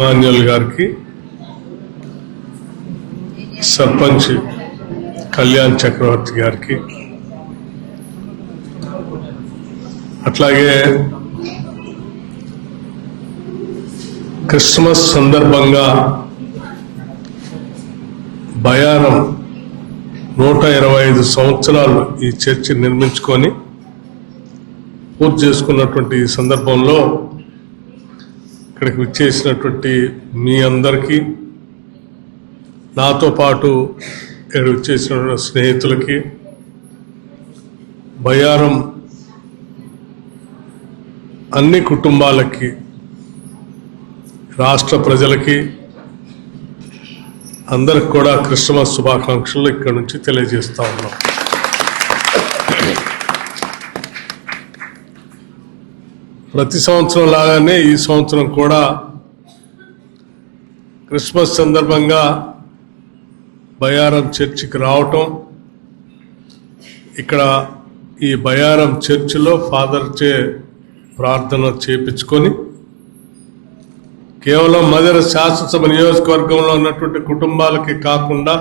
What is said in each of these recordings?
Manuel గారికి, సర్పంచ్ కళ్యాణ్ చక్రవర్తి గారికి, అట్లాగే క్రిస్మస్ సందర్భంగా బయారం 125 సంవత్సరాలు ఈ చర్చి నిర్మించుకొని పూర్తి చేసుకున్నటువంటి ఈ సందర్భంలో ఇక్కడికి విచ్చేసినటువంటి మీ అందరికీ, నాతో పాటు ఇక్కడ విచ్చేసిన స్నేహితులకి, బయారం అన్ని కుటుంబాలకి, రాష్ట్ర ప్రజలకి అందరికి కూడా క్రిస్మస్ శుభాకాంక్షలు ఇక్కడ నుంచి తెలియజేస్తా ఉన్నాం. ప్రతి సంవత్సరం లాగానే ఈ సంవత్సరం కూడా క్రిస్మస్ సందర్భంగా బయారం చర్చికి రావటం, ఇక్కడ ఈ బయారం చర్చిలో ఫాదర్చే ప్రార్థన చేపించుకొని కేవలం మదర శాసనసభ నియోజకవర్గంలో ఉన్నటువంటి కుటుంబాలకి కాకుండా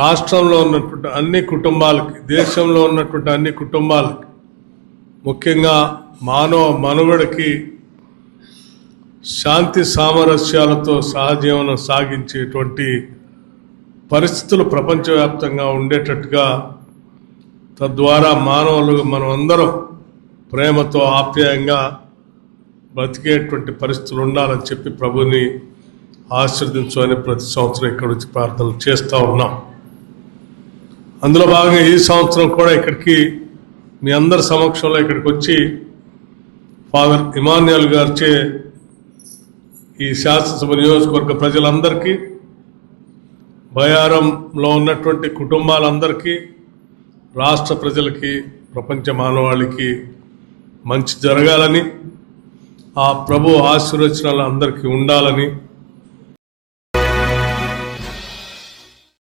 రాష్ట్రంలో ఉన్నటువంటి అన్ని కుటుంబాలకి, దేశంలో ఉన్నటువంటి అన్ని కుటుంబాలకి, ముఖ్యంగా మానవ మనుగడకి శాంతి సామరస్యాలతో సహజీవనం సాగించేటువంటి పరిస్థితులు ప్రపంచవ్యాప్తంగా ఉండేటట్టుగా, తద్వారా మానవులు మనం అందరం ప్రేమతో ఆప్యాయంగా బ్రతికేటువంటి పరిస్థితులు ఉండాలని చెప్పి ప్రభుని ఆశీర్వదించమని ప్రతి సంవత్సరం ఇక్కడ వచ్చి ప్రార్థనలు చేస్తూ ఉన్నాం. అందులో భాగంగా ఈ సంవత్సరం కూడా ఇక్కడికి మీ అందరి సమక్షంలో ఇక్కడికి వచ్చి ఫాదర్ ఇమాన్యుల్ గారిచే ఈ శాసనసభ నియోజకవర్గ ప్రజలందరికీ, బయారంలో ఉన్నటువంటి కుటుంబాలందరికీ, రాష్ట్ర ప్రజలకి, ప్రపంచ మానవాళికి మంచి జరగాలని, ఆ ప్రభు ఆశీర్వచనాలు అందరికీ ఉండాలని